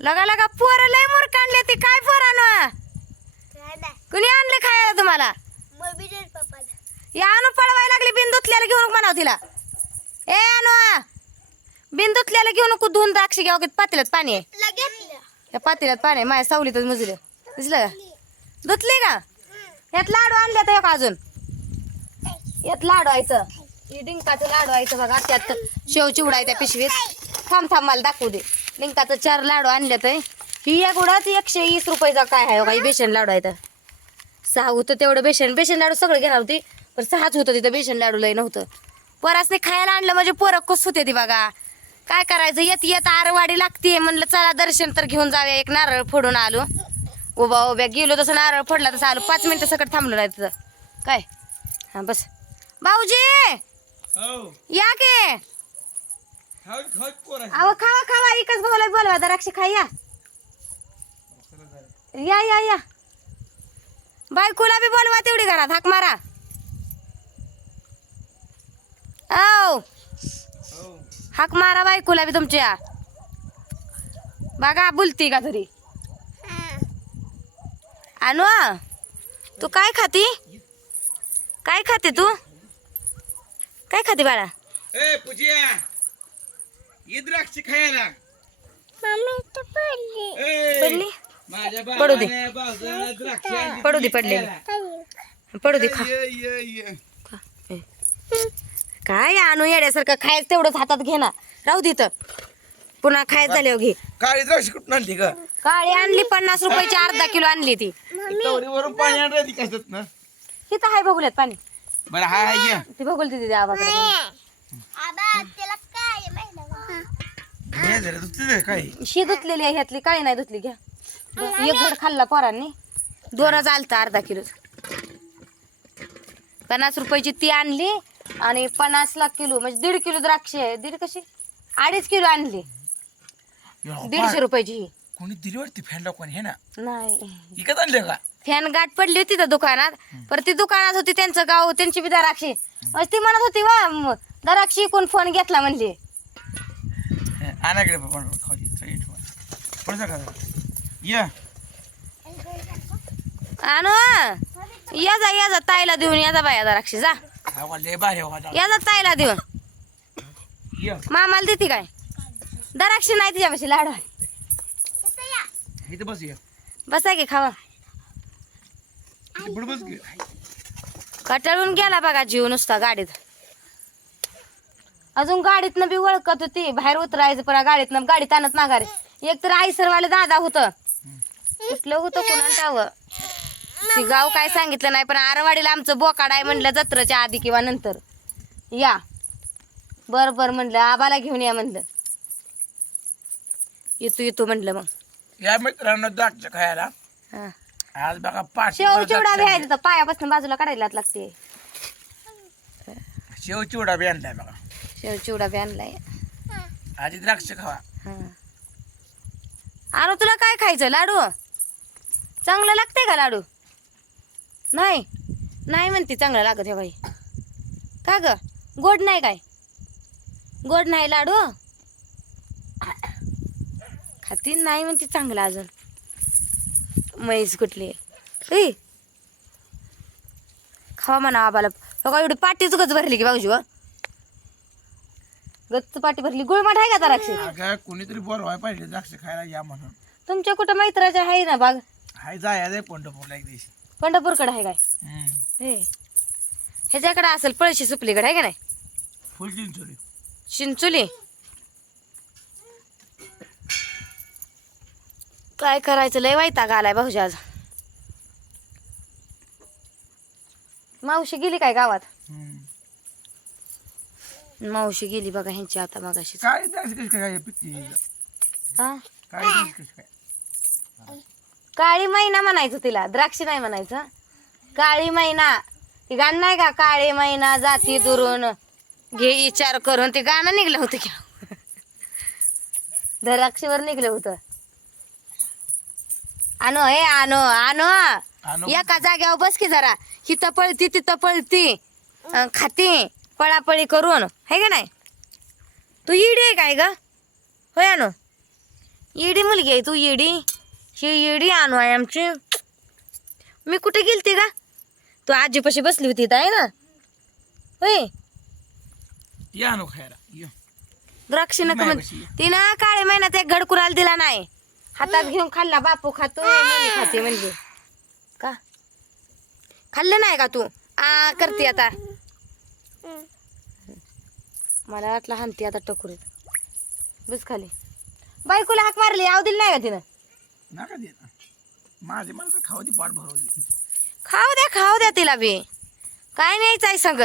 लगा लगा पोरं लय मूर्ख आणले ते. काय पोरानं? काय कुणी आणले खायला तुम्हाला? या अनु पळवायला लागली बिन धुतल्याला घेऊन म्हणाव तिला. ए अनु. बिन धुतल्याला घेऊन नको धुवून द्राक्ष घ्यावं की पातेल्यात पाणी आहे. या पातेल्यात पाणी आहे. माझ्या सावलीतच मुजलं. दिसलं का? धुतली का? यात लाडू आणले तर का अजून. यात लाडू व्हायचं हे डिंकाचं लाडू व्हायचं बघा. त्यात शेव चिवडा त्या पिशवीत. थांब थांब मला दाखवू दे. डिंकाचं चार लाडू आणले तर. ही एक उडाच एकशे वीस रुपयाचा काय आहे बघा ही बेसन लाडू आहे तर. सहा होतं तेवढं बेसन. बेसन लाडू सगळं घेणार होती पण सहाच होतं तिथं बेसन लाडू लय नव्हतं. परासने खायला आणलं म्हणजे पोरं कस होते ती बघा. काय करायचं? येत येत आरवाडी लागते म्हणलं चला दर्शन तर घेऊन जाऊया. एक नारळ फोडून आलो. उभा उभ्या गेलो तसं नारळ फोडला तसं आलो. पाच मिनिटं सकट थांबलो नाही तिथं. काय? हा बस. भाऊजी! हो. या के! अहो खावा खावा एकच भाऊला बोलवा द्राक्ष खाय या. या या या. बायकोला बी बोलवा तेवढी घरात हाक मारा. औ. हाक मारा बायकोला बी तुमच्या. बघा बोलती का तरी. आणू तू काय खाती? काय खाते तू? काय खाते बाळा? ए पूजिया. ये द्राक्ष खायला पडली. माझ्या पडू दे. बाबाने भावजाला द्राक्ष आणली पडू दे पडले. खायला. पडू दे खा. ये ये ये काय आणू? येड्यासारखं खायचं तेवढंच हातात घे ना. राहू दे इथं. पुन्हा खायचं झाल्यावर घे. काळी द्राक्ष कुठून आणली का काळी आणली पन्नास रुपयाची अर्धा किलो आणली ती. वरून पाणी आणलं ती कसत ना? इथं हाय बघूल्यात पाणी. बरं हा हा, ये. ती बघूल तिथे आबाकडे हे काय? शी धुतलेली आहे ह्यातली काळी नाही धुतली घ्या. एक घड खाल्ला पोरांनी. दोनच आलता अर्धा किलो. पन्नास रुपयाची ती आणली आणि पन्नास लाख किलो म्हणजे दीड किलो द्राक्ष आहे. दीड कशी? अडीच किलो आणली. दीडशे रुपयाची ही. कोणी दिली वाटते फॅनला कोणी हे ना? नाही. विकत आणले का? फॅन गाठ पडली होती त्या दुकानात. पर ती दुकानात होती त्यांचं गाव त्यांची बी दराक्षी. ती म्हणत होती वा दराक्षी कोण फोन घेतला म्हणली. आणाकडे पण इथं पण. पुढचं का? ये. आणू या जा या जा ताईला देऊन या जा बाया दराक्षी जा. लय भारी. या जा ताईला देऊन. ये. मामाला देते काय? दराक्षी नाही तिच्यापाशी लाडू आहे. इथं बस ये. बसा की खावा. कटाळून गेला बघा जीव नुसता गाडीत. अजून गाडीतनं बी ओळखत होती. बाहेर उतरायचं पण गाडीतनं गाडीत आणत माघारी. एक तर आईसरवाले दादा होतं. कुठलं होतं कोणाला ठावं ती गाव काय सांगितलं नाही पण आरवाडीला आमचं बोकाड आहे म्हणलं जत्रच्या आधी किंवा नंतर. या. बर बर म्हणलं आबाला घेऊन या म्हणलं. येतो येतो म्हणलं मग. या मित्रांनो द्राक्ष खायला. हा. आज बघा पाच शेव चिवडा घ्यायचा तर पायापासून बाजूला काढायला लागते. शेव चिवडा बी आणलाय बघा. शेव चिवडा बी आणलाय. आधी द्राक्ष खावा. हा. अरे तुला काय खायचं? लाडू? चांगलं लागतंय का लाडू? नाही. नाही म्हणते चांगलं लागत हे बाई. का ग? गोड नाही काय? गोड नाही लाडू? खाती नाही म्हणते चांगलं अजून. म्हैस कुठली? खावा म्हणा आबाला. बघा एवढी पाटीच गच भरली की व गच्च पाटी भरली गुळमाट आहे का ताराक्षी अगं कोणीतरी बोलवाय पाहिजे द्राक्ष खायला या म्हणून. तुमच्या कुठं मैत्राच्या आहे ना बाग? हाय जाय पंढरपूरला एक दिवशी. पंढरपूरकडे आहे काय? हम्म. हे. ह्याच्याकडे असेल पळशी सुपलीकडे आहे का नाही? फुल चिंचोरी चिंचुली. काय करायचं? लय वैताग आलाय भाऊजी आज. मावशी गेली काय गावात? हम्म. मावशी गेली बघा ह्यांची आता मगाशी काय काय हा काळी मैना म्हणायचं तिला द्राक्षी नाही म्हणायचं. काळी मैना. ती गाणं नाही का? काळी मैना जाती दुरून. घे विचार करून. ते गाणं निघलं होतं की. द्राक्षीवर निघलं होतं. आणो हे आणो आणू. एका जाग्यावर बस की जरा. हिथं पळती तिथं पळती. अं, खाती. पळापळी करून है का नाही? तू इडी आहे काय ग? होय आणो येडी मुलगी आहे तू येडी ही येडी आणू आहे आमची. मी कुठे गेलती का तू आजीपाशी बसली होती इथं, आहे ना? होय? या नो खायला या. द्राक्षी नको म्हण. तिनं काळे महिन्यात एक घड कुराला दिला नाही. हातात घेऊन खाल्ला बापू खातो मम्मी खाते म्हणजे का? खाल्लं नाही का तू? आ करते आता. मला वाटलं हानती आता टकुरीत. बस खाली. बायकोला हाक मारली आव दिली नाही का तिनं? नका माझे मला तर खाऊ दे पाठ भरवली खाऊ द्या खाऊ द्या तिला बी. काय न्यायचं आहे संग.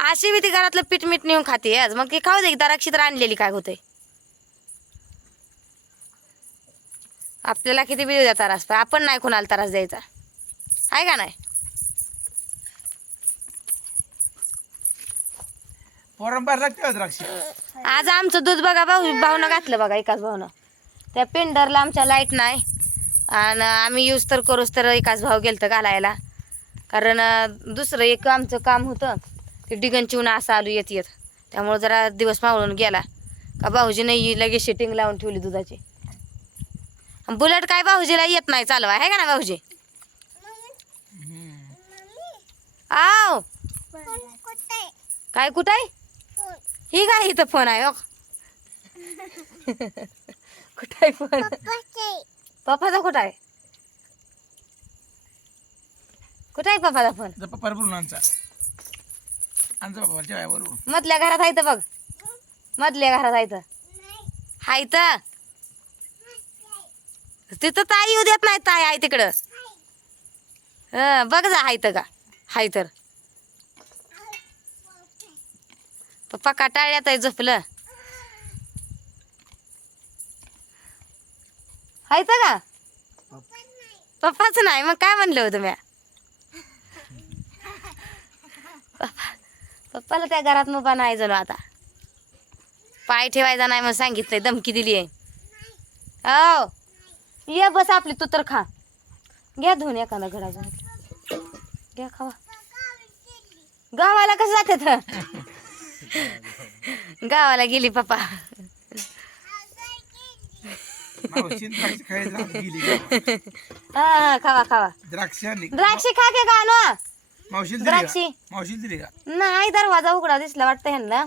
अशी बी ती घरातलं पीठ मीठ नेऊन खाते आज. मग ती खाऊ दे दराक्षी तर आणलेली काय होते आपल्याला किती बी द्या त्रास पण आपण नाही कोणाला त्रास द्यायचा. आहे का नाही? पोरंपार लागते हो द्राक्ष आज आमचं दूध बघा भाऊ भाऊनं घातलं बघा एकाच भाऊनं. त्या पेंडरला आमच्या लाइट नाही. आणि आम्ही यूज तर करूच तर एकाच भाऊ गेलं तर घालायला. कारण दुसरं एक आमचं काम होतं. ते डिगन चिवणं असं आलो येत येत. त्यामुळं जरा दिवस मावळून गेला. का भाऊजीने ही लगेच शिटिंग लावून ठेवली दुधाची. बुलेट काय भाऊजीला येत नाही चालवा आहे का ना भाऊजी? आव! काय कुठं आहे? ही काय इथं फोन आहे कुठं आहे फोन पप्पाचे. कुठं आहे कुठं आहे पप्पाचा फोन पप्पा बोलून जेवाय मधल्या घरात आहे तर बघ. मधल्या घरात आहे तर हाय तर तिथं ताई येऊ देत नाही ताई आहे तिकडं. हं, बघ जा हाय तर का? हाय तर. पप्पा काटाळ्यात आहे झोपलं. हाय तर का? पप्पाच नाही मग काय म्हणलं होतं म्या पप्पा पप्पाला त्या घरात मग नाही झालो आता. पाय ठेवायचा नाही मग सांगितलंय धमकी दिली आहे. हो ये बस आपली तू तर खा. घ्या धुवून एखादा घराचा घ्या खावा. गावाला कसं जाते तर? गावाला गेली पप्पा. हा हा खावा खावा. द्राक्ष आणली. द्राक्षी खा के गाणं मावशीला दिली द्राक्षी. मावशीला दिली का? नाही दरवाजा उघडा दिसला वाटतं ह्यांना.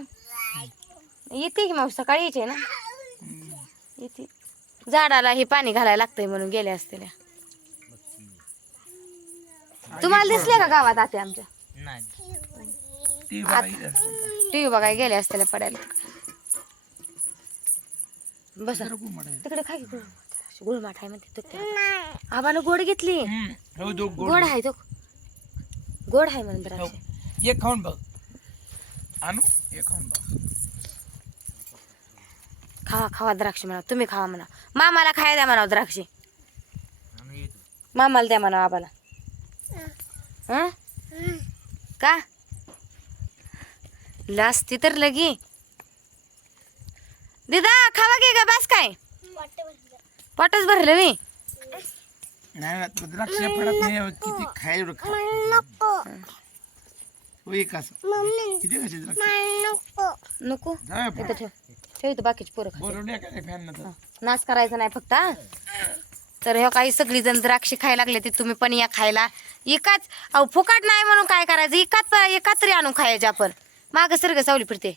येते की मावशी सकाळी यायचे ना? येते. झाडाला हे पाणी घालायला लागतंय म्हणून गेले असतील तुम्हाला दिसले का गावात आते आमच्या? बघा इथं. टीव्ही बघाय गेले असतील पडायला. बसा. गुळमाट. तिकडे खा की गुळ गुळमाठ आहे म्हणते तो आबानं गोड घेतली. हो, गोड. गोड आहे तो. गोड आहे म्हणून एक खाऊन बघ. आणू? एक खाऊन बघ. खावा खावा द्राक्ष म्हणा. तुम्ही खावा म्हणा. मामाला खाया द्या म्हणा द्राक्ष. मामाला द्या म्हणा आबाला. हं? का? लास्ती तर लगी. दिदा खावा की का बास काय. पोटच भरलं मी. नाही द्राक्ष पडत नाही किती खायला एवढं खा. हो, किती द्राक्ष? नको. इथं. ठेव. ठेव इथं बाकीची पोरं खा. काय फॅन हं. नाश करायचा नाही फक्त हा? तर हे काही सगळी जण द्राक्षे खायला लागले ते तुम्ही पण या खायला. एकाच अहो फुकाट नाही म्हणून काय करायचं? एकाच एकाच तरी आणून खायचे आपण. माग सर सावली फिरते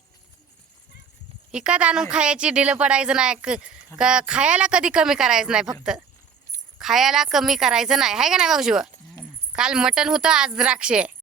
एकात आणून खायची ढिलं पडायचं नाही खायला कधी कमी करायचं नाही फक्त. खायला कमी करायचं नाही. आहे का नाही भाऊजी काल मटण होतं आज द्राक्षे.